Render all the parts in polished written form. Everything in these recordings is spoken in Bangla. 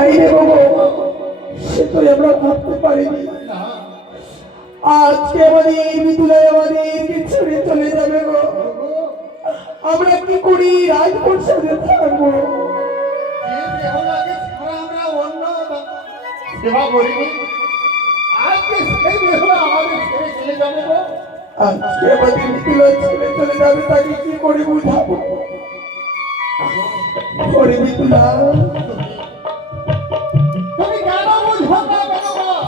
চাইলে বাবু সে তো আমরা ভাবতে পারিনি আজকে আমাদের মিথুলায় আমাদেরকে ছেড়ে চলে যাবে গো। আমরা কি করি রাজপুর সাথে থাকবো? সেবা করিনি আজকে সেই বেহুলা আমাদের ছেড়ে চলে যাবে গো। আজকে আমাদের মিথুলা ছেড়ে চলে যাবে তাকে কি করে বুঝাবো? ওরে মিথুলা তুমি কেন বুঝবো না বেহুলা?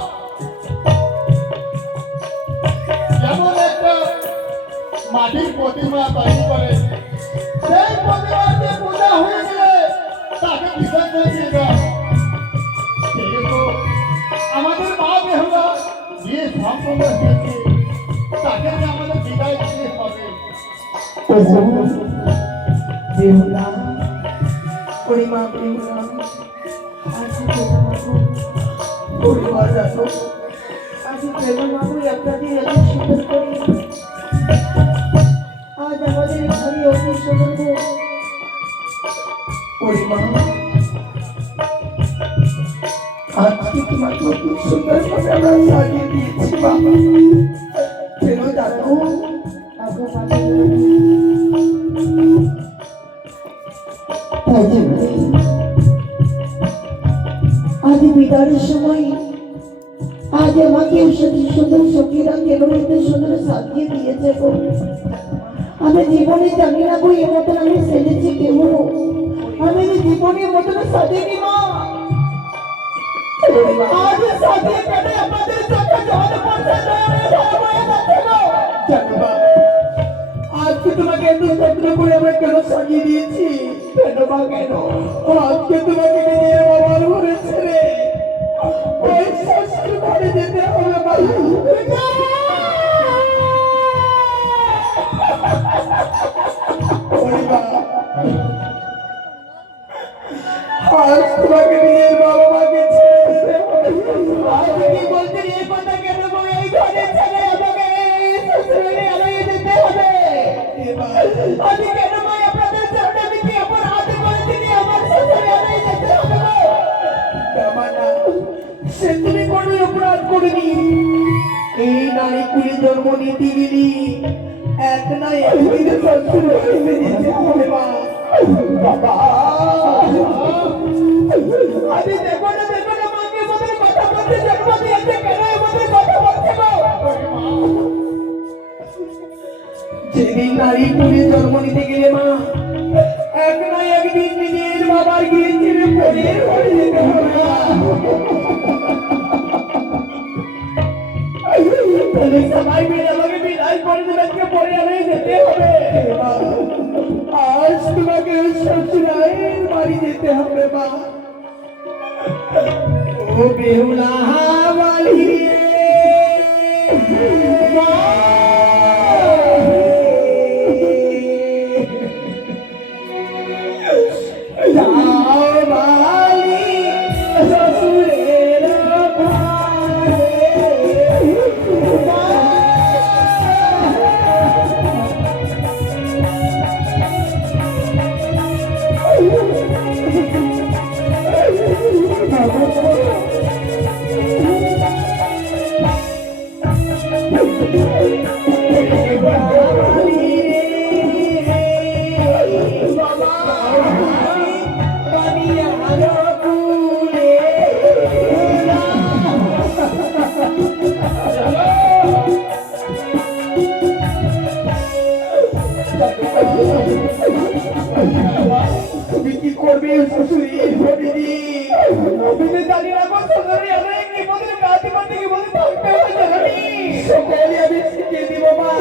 যেমন একটা মাটির প্রতিমা তৈরি করে সেই প্রতিমাতে পূজা হয়ে গেলে তাকে বিসর্জন দিয়ে দাও। সেহেতু আমাদের মা বেহুলা যে সম্পূর্ণ হয়েছে তাকে যে আমাদের বিদায় দিতে হবে। বেহুলা ওরে মা বেহুলা ওরে মা জানো আজ প্রেমাবাবু আপনাদের এত সুন্দর করে আজ আমাদের ঘরে অতি সুন্দর ওরে মা আজকে তোমাকে অতি সুন্দর ভাবে আমরা সাজিয়ে দিয়েছি বাবা। কেন জানো আজ বিদায়ের সময় আজ আমাকে সুন্দর সখীরা কেন এত সুন্দর সাজিয়ে দিয়েছে গো। আমি জীবনে জানি না গো এ মতন আমি সেজেছি কেউ আমি জীবনের মতন সাজিনি মা। আজ সাজিয়ে কেন আমাদের চোখে জল পড়ছে জানো বাবা আজকে তোমাকে এত যত্ন করে আমরা কেন সাজিয়ে দিয়েছি? কেন বা কেন আজকে তোমাকে নিজের বাবার ঘরে ছেড়ে ওই শ্বশুর ঘরে যেতে হবে বাবা। ওরে বাবা আজ তোমাকে নিজের বাবা মাকে ছেড়ে যেতে হবে। আপনি কি বলছেন এই কথা কেন গো? এই ঘরে ছেড়ে আমাকে শ্বশুরে আলাইয়ে যেতে হবে? আমি কেন মা আপনাদের সামনে আমি কি অপরাধ করেছি যে আমার শ্বশুরে আলাইয়ে যেতে হবে গো? জামানা সে তুমি কোনো অপরাধ করিনি। এই নারী কুলে জন্ম নিতে গেলি এক না একদিন শ্বশুর বাড়িতে যেতে হবে মা। বাবা আমি দেখো না মাকে আমাদের কথা বলতে জন্ম দিয়েছে কেন আমাদের কথা বলছে গো? যেদিন নারী কুলে জন্ম নিতে গেলে মা এক না একদিন নিজের বাবার গিয়ে ছেড়ে পরের ঘরে যেতে হবে মা। তাহলে সবাই মিলে আমাকে বিদায় করে দেবে, আজকে পরে আনাই যেতে হবে। আজ তোমাকে শ্বশুরায়ের বাড়ি যেতে হবে মা। ও বেহুলা বাড়ি মা যাও বাড়ি শ্বশুরের তুমি কি করবে শ্বশুরি দিদি? আমি তো জানি না কোন শ্বশুরি আমরা কি বলে কাজে করতে কি বলে থাকতে হবে জানি সকলে আমি শিখিয়ে দিব মা।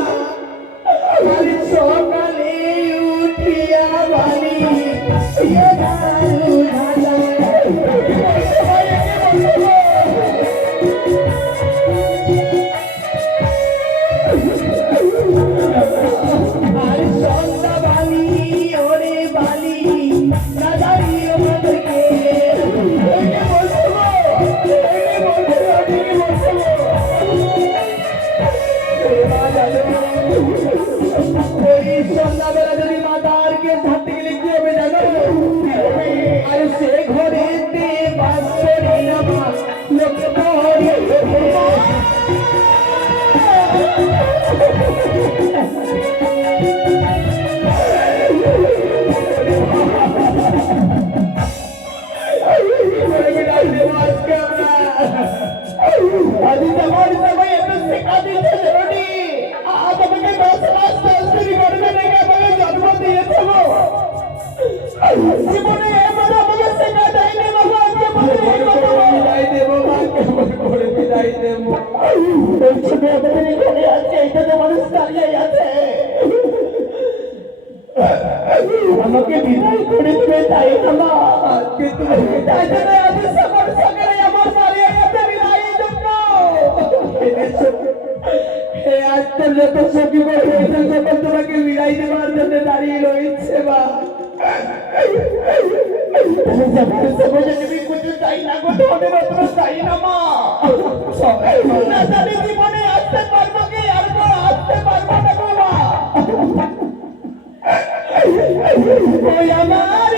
কালি সকালে উঠিয়া বালি সন্ধ্যাবেলা যদি মাতার কে থাকতে গেলে আজ যেমন সময় এত শেখা দিয়েছে জননী, আজ আমাকে 10 মাস শাশুড়ি গর্ভে রেখে আমাকে জন্ম দিয়েছে গো। জীবনে এমন আমাকে শেখা দেয়নি বাবা, জীবনে বিদায় দেবো মা, কেমন করে বিদায় দেবো? ছোট আমাদের এখানে আছে, এটা তো মানুষ দাঁড়িয়ে আছে, আমাকে বিদায় করে দেবে তাই না মা? কিন্তু বিদায় দেবে আজ সবার সকালে আমার বাড়ি এসে বিদায়ের জন্য। হে আজ তো যত সখী বলে সকল তোমাকে বিদায় দেওয়ার জন্য দাঁড়িয়ে রয়েছে মা। চাই না গো, তোমাদের অত চাই না মা। না জানি জীবনে আসতে পারবো কি আর আসতে পারবো না গো মা। ওই আমার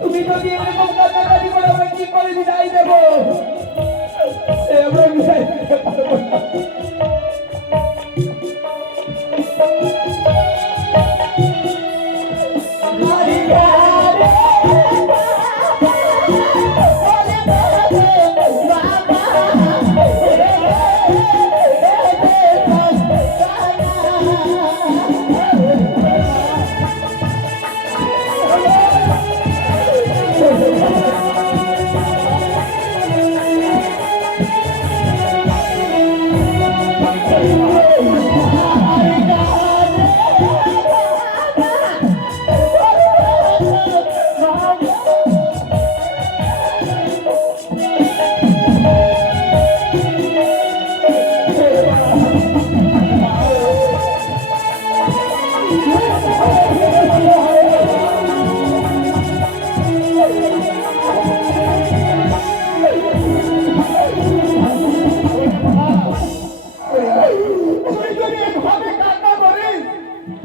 তুমি যদি এরকম কান্নাকাটি করে আমরা কি করে বিদায় দেবো? আমরা বিদায় দিতে পারবো না।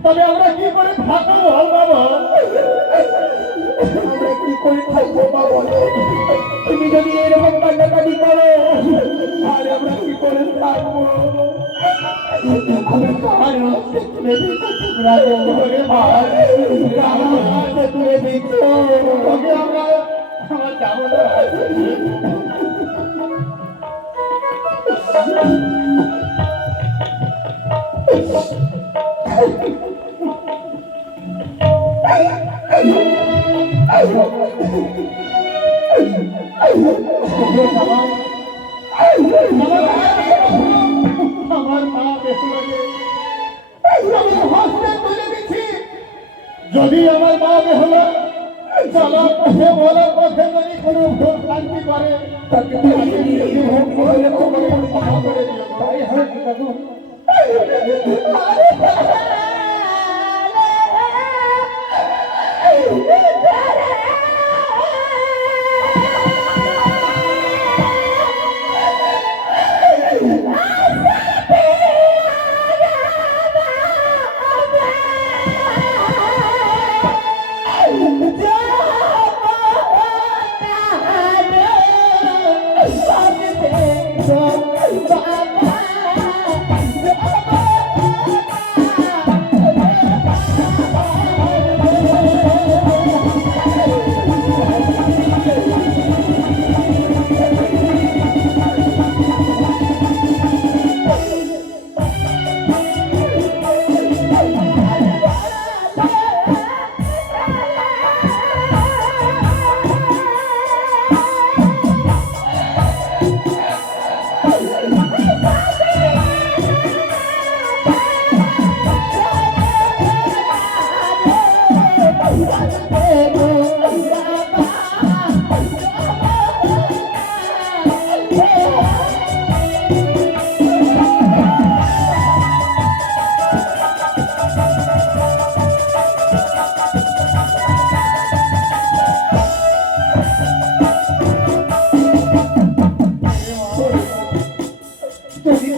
তবে আমরা কি করে থাকবো বাবা? আমরা কি করে থাকবো বাবা? তুমি যদি এরকম কান্নাকাটি করো তাহলে আমরা কি করে থাকবো? তুলে দিচ্ছ আমরা আমার যাবো না। যদি আমার মা বেহুলা চলার পথে বলার পথে যদি কোনো ভুল ক্রান্তি করে তাকে ভোগ করে ক্ষমা করে দিও।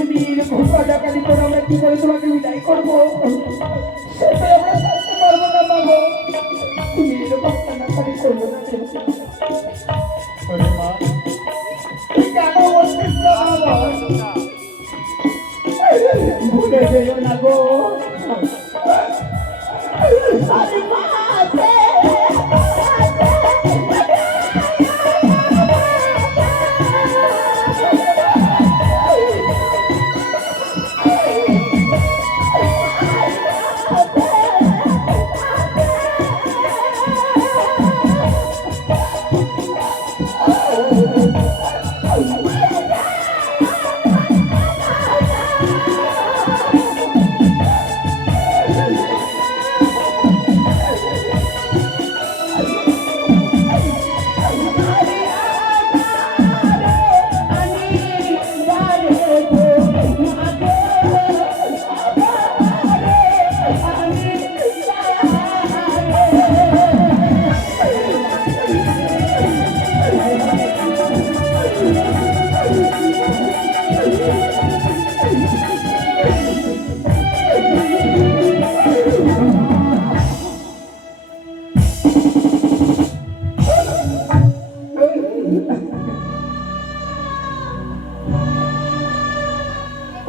তুমি এরকম কাটাকাটি করে আমরা কি করে তোমাকে বিদায় করবো? সেটা আমরা থাকতে পারবো না বাবু। তুমি এরকম কাটাকাটি করবো না। ওরে মা, তুই কেন বলছিস না বাবা? ভুলে যেও না গো। আরে মা আছে।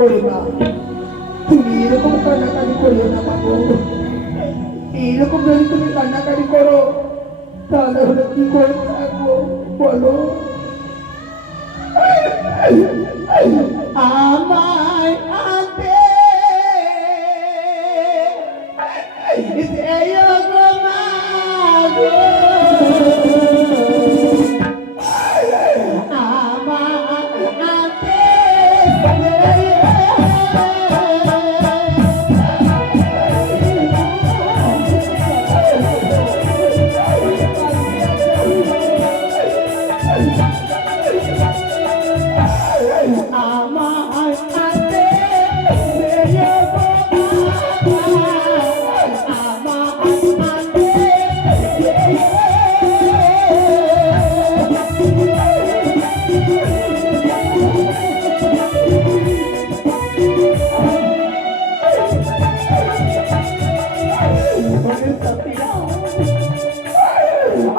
ওরে মা, তুমি এরকম কান্নাকাটি করিও না বাবু। এইরকম যদি তুমি কান্নাকাটি করো তাহলে হলে কি করে থাকবো বলো? আমায় আতে এও গো মা গো। আমায় আতে আমায় আতে এও গো মা। আমায় আতে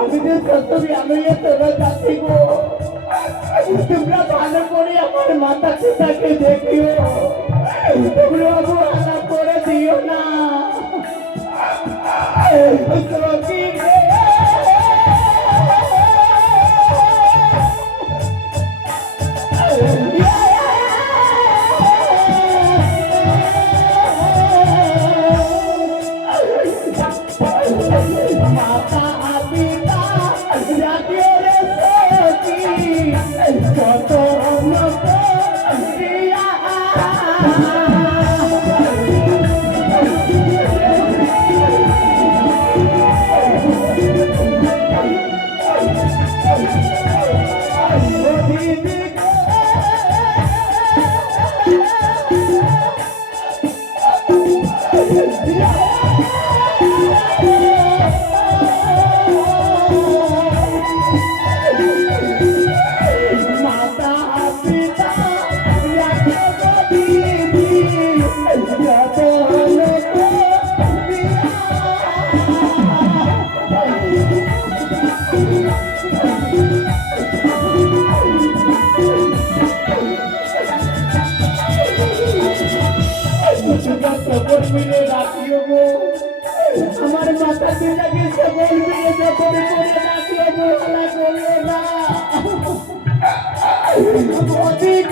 আমি যে সত্যি আমি তোরা যাচ্ছি গো। তোমরা ভালো করে আমার মাথা পিতাকে দেখিও। তোমরা অবহেলা করে দিও না। সখী রে, মাতা পিতা জাতীয় রে সখী কত অনক প্রিয়া। মাতা পিতা জাতীয় কত অনক খবর মিলে রাখিও গো। আমার মাথা পিতাকে খবর মিলে যখন করে রাখিও গো, হালা করিও না। অধিক